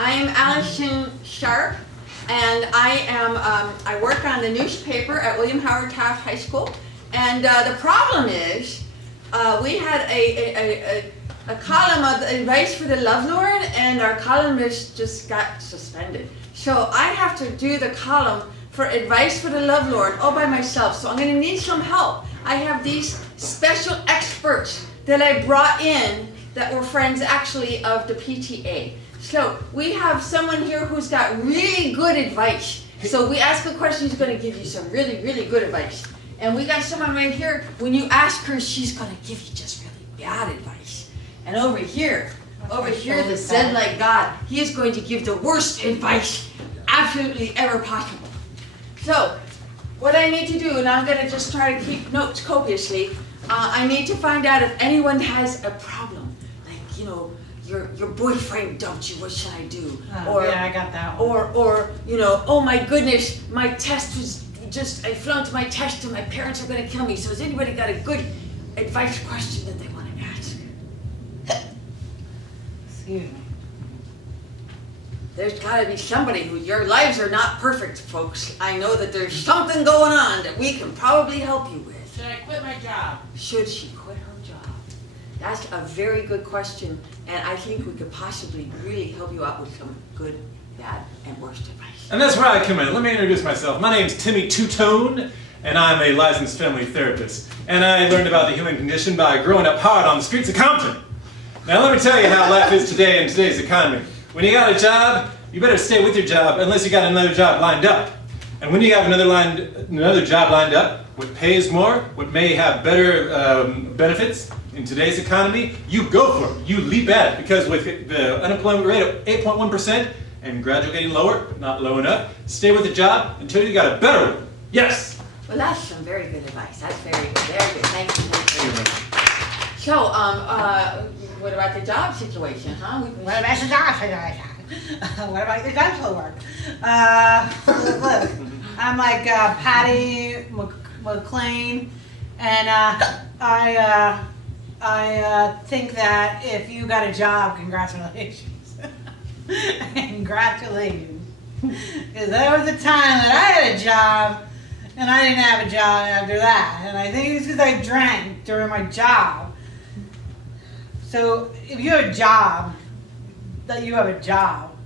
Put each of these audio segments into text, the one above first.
I'm Allison Sharp, and I work on the newspaper at William Howard Taft High School. And the problem is, we had a column of advice for the lovelorn, and our columnist just got suspended. So I have to do the column for advice for the lovelorn all by myself. So I'm going to need some help. I have these special experts that I brought in that were friends actually of the PTA. So we have someone here who's got really good advice. So we ask a question, he's going to give you some really, really good advice. And we got someone right here, when you ask her, she's going to give you just really bad advice. And over here, the Zen like God, he is going to give the worst advice absolutely ever possible. So what I need to do, and I'm going to just try to keep notes copiously, I need to find out if anyone has a problem. Like, you know, your boyfriend dumped you, what should I do? Yeah, I got that one. Or, you know, oh my goodness, my test was just, I flunked my test and my parents are going to kill me. So has anybody got a good advice question that they want to ask? Excuse me. There's got to be somebody who, your lives are not perfect, folks. I know that there's something going on that we can probably help you with. Should I quit my job? Should she quit her job? That's a very good question, and I think we could possibly really help you out with some good, bad, and worst advice. And that's where I come in. Let me introduce myself. My name's Timmy Two-Tone, and I'm a licensed family therapist. And I learned about the human condition by growing up hard on the streets of Compton. Now let me tell you how life is today in today's economy. When you got a job, you better stay with your job unless you got another job lined up. And when you have another job lined up, what pays more, what may have better benefits in today's economy, you go for it. You leap at it, because with the unemployment rate of 8.1% and gradually getting lower, but not low enough, stay with the job until you got a better one. Yes. Well, that's some very good advice. That's very good. Very good. Thank you. Thank you, ma'am. So, what about the job situation, huh? What about the job situation? What about your dental work? Look, I'm like Patty McLean, and I think that if you got a job, congratulations. Congratulations. Because there was a time that I had a job, and I didn't have a job after that. And I think it's because I drank during my job. So if you have a job, that you have a job.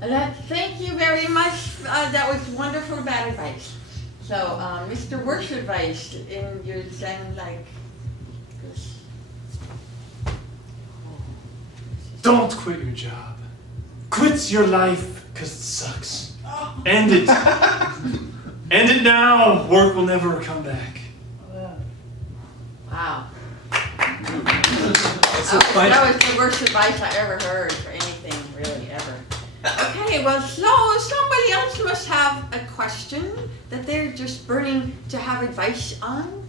Thank you very much. That was wonderful bad advice. So, Mr. Worst advice in your Zen like this. Don't quit your job. Quit your life because it sucks. End it. End it now. Work will never come back. Wow. That's a That was the worst advice I ever heard for anything, really, ever. Okay, well, so somebody else must have a question that they're just burning to have advice on.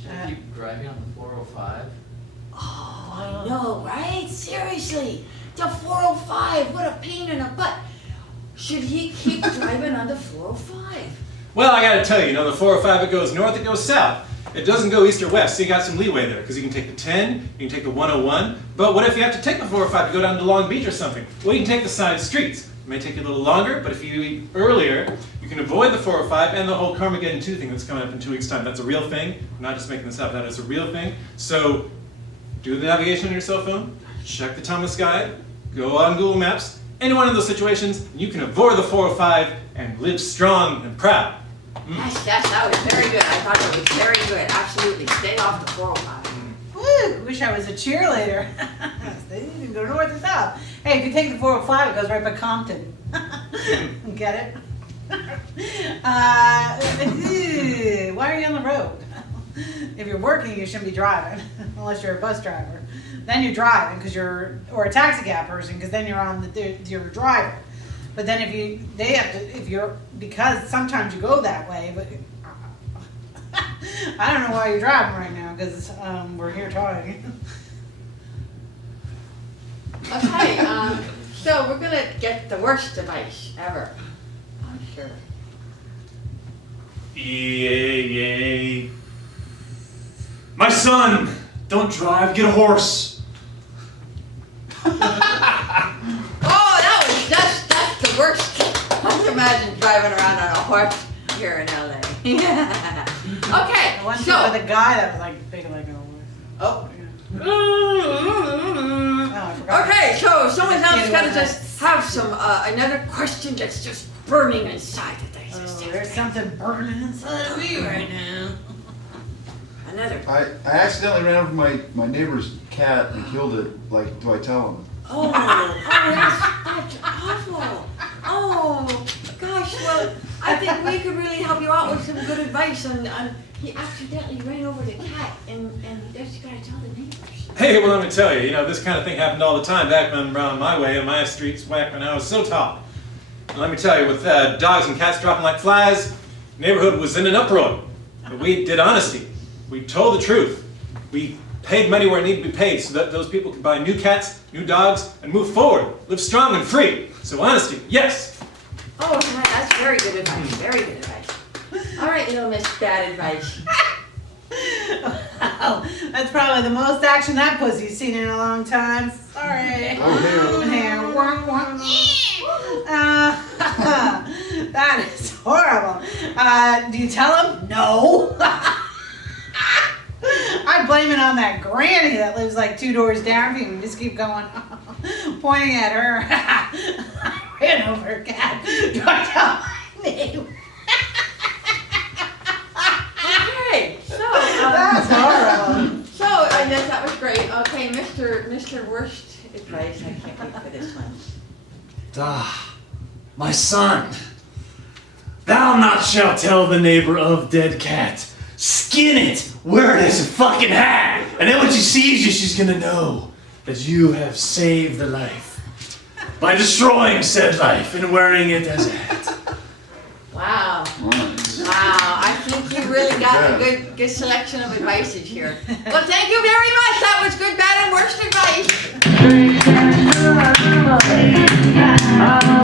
Should I keep driving on the 405? Oh, I know, right? Seriously, the 405, what a pain in the butt. Should he keep driving on the 405? Well, I gotta tell you, the 405, it goes north, it goes south. It doesn't go east or west, so you got some leeway there, because you can take the 10, you can take the 101, but what if you have to take the 405 to go down to Long Beach or something? Well, you can take the side streets. It may take you a little longer, but if you eat earlier, you can avoid the 405 and the whole Carmageddon 2 thing that's coming up in 2 weeks' time. That's a real thing. I'm not just making this up, that is a real thing. So, do the navigation on your cell phone, check the Thomas Guide, go on Google Maps, any one of those situations, you can avoid the 405 and live strong and proud. Yes, that was very good. I thought it was very good. Absolutely. Stay off the 405. Woo! Wish I was a cheerleader. You can go north or south. Hey, if you take the 405, it goes right by Compton. Get it? Why are you on the road? If you're working, you shouldn't be driving, unless you're a bus driver. Then you're driving because or a taxi cab person, because then you're a driver. But then because sometimes you go that way, but I don't know why you're driving right now, because we're here talking. Okay, so we're going to get the worst advice ever, I'm sure. Yay. My son, don't drive, get a horse. here in LA. Okay, I went for so, the guy that was like big like a oh, Oh, I forgot. okay, so someone else Kid gotta was just have some, another question that's just burning inside that they just Oh, there's something burning inside of me right now. Another. I accidentally ran over my neighbor's cat and killed it. Like, do I tell him? Oh, that's awful. Oh, gosh, well, I think we could really help you out with some good advice on, he accidentally ran over the cat and that's you gotta tell the neighbors. Hey, well, let me tell you, this kind of thing happened all the time back when around my way in my streets back when I was so tall. And let me tell you, with dogs and cats dropping like flies, the neighborhood was in an uproar. But we did honesty. We told the truth. We paid money where it needed to be paid so that those people could buy new cats, new dogs, and move forward, live strong and free. So honesty, yes. Oh, that's very good advice, very good advice. All right, little Miss Bad Advice. Wow, that's probably the most action that pussy's seen in a long time. Sorry. Oh, Here, wonk, wonk. That is horrible. Do you tell him? No. I blame it on that granny that lives like 2 doors down from you and just keep going, pointing at her. I ran over a cat. Do I tell my name? Okay, so, That's horrible. so, I guess that was great. Okay, Mr. Worst Advice, I can't wait for this one. Ah, my son, thou not shalt tell the neighbor of dead cat. Skin it, wear it as a fucking hat, and then when she sees you, she's gonna know that you have saved the life by destroying said life and wearing it as a hat. Wow. Nice. Wow, I think you really got a good selection of advices here. Well, thank you very much. That was good, bad, and worst advice.